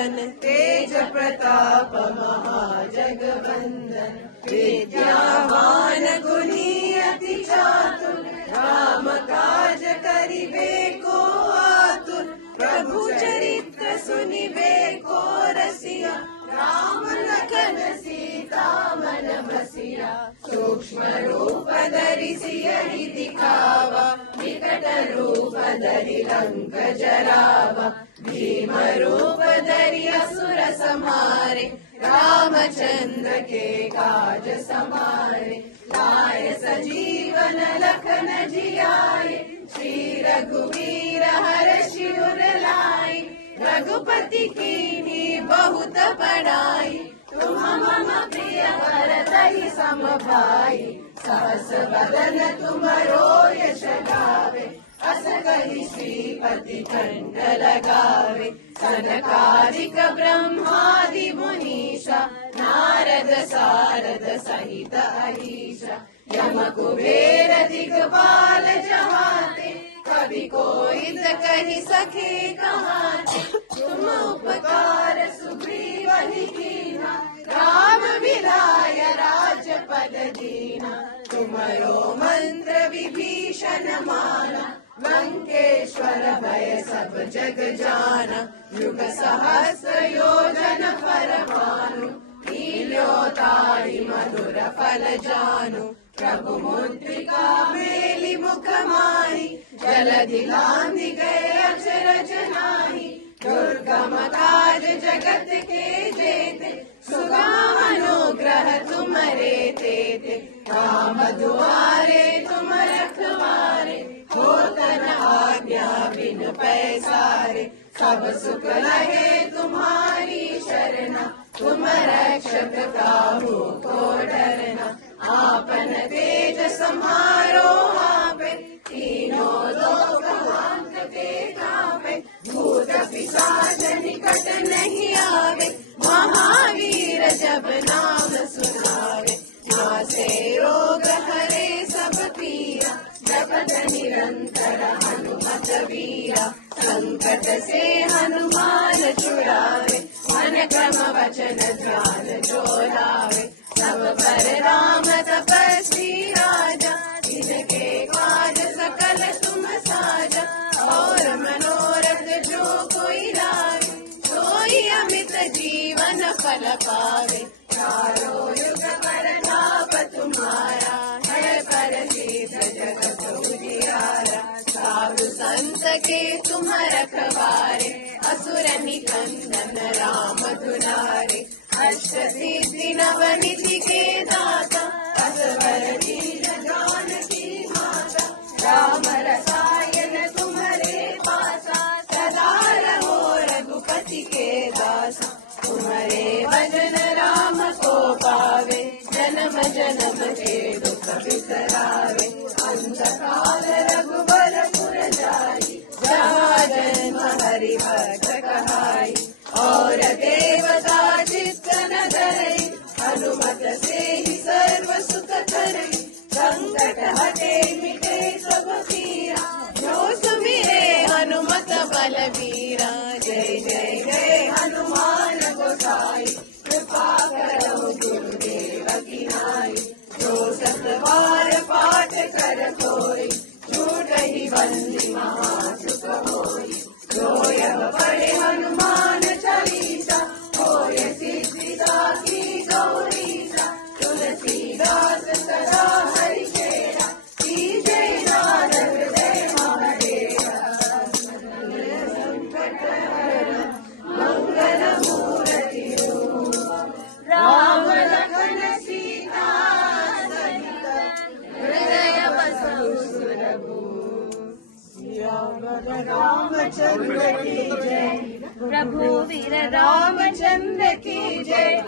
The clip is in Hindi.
नमन। तेज प्रताप महाजगवंदन, विद्यावान गुणी अति चातुर, राम काज करिबे को आतुर। प्रभु चरित्र सुनिबे को रसिया, राम लखन सीता मन बसिया। सूक्ष्म रूप धरि सियहि दिखावा, विकट रूप धरि लंक जरावा। भीम रूप धरि असुर संहारे, रामचंद्र के काज समारे। लाए सजीवन लखन जियाए, श्री रघुवीर हर्षि उर लाए। रघुपति कीन्ही बहुत बड़ाई, तुम मम प्रिय भरतहि सम भाई। सहस बदन तुमरो यश गावे, अस कहि श्रीपति कंठ लगावे। सनकादिक ब्रह्मादि मुनीषा, नारद सारद सहित अहीशा। यम कुबेर दिगपाल जहाते, कवि कोई न कहि सके कहाते। तुम उपकार सुग्रीवहि कीन्हा, राम मिलाय राजपद दीना। तुमरो मंत्र विभीषण माना, लंकेश्वर भय सब जग जाना। युग सहस्र योजन पर भानु, लील्यो ताहि मधुर फल जानु। प्रभु मुद्रिका मेलि मुख माहि, जलधि लांघि गए अचरज नाहि। दुर्गम काज जगत के जेते, सुगम अनुग्रह तुमरे तेते। राम दुआरे तुम रखवारे, होत न आज्ञा बिन पैसारे। सब सुख लहे तुम्हारी शरणा, तुम रक्षक काहू को डरना। आपन तेज सम्हारो आपे, तीनों लोक हांकते कांपे। भूत पिशाच निकट नहीं आवे, महावीर जब नाम सुनावे। नासे रोग हरे सब पीरा, जपत निरंतर हनुमत वीरा। संकट से हनुमान छुड़ावे, मन क्रम वचन ध्यान जो लावे। सब पर राम तपस्वी राजा, जिनके काज सकल तुम साजा। और मनोरथ जो कोई लावे, सोई अमित जीवन फल पावे। चारों युग परताप तुम्हारा, है प्रसिद्ध जगत उजियारा। साधु संत के तुम रखवारे, असुर निकंदन राम दुलारे। अष्ट सिद्धि नवनिधि के दाता, असवर दीन जानकी माता। राम रसायन तुम्हारे पासा, सदा रहो रघुपति के दासा। तुम्हारे भजन राम को पावे, जन्म जन्म के दुख बिसरावे। अंत काल रघुबर पुर जाई, जहाँ जन्म हरि भक्त कहाई। और देवता चित्त न धरई, हनुमत से ही सर्व सुख करई। संकट हटे मिटे सब पीरा, जो सुमिरे हनुमत बलबीरा। जय जय जय हनुमान गोसाई, कृपा करो गुरुदेव की नाई। जो सतवार पाठ कर कोई, छूटहि बंदी महासुख होई। जो यह पढ़े हनुमान चालीसा, होय सिद्धि साखी गौरीसा। तुलसीदास सदा हरि चेरा, कीजय नारद हृदय महाडेरा। संकट हरण मंगल मूर्ति रूप, राम लखन सीता सहित हृदय बसहु सुरभूप। रामचंद्र की जय, प्रभु वीर रामचंद्र की जय।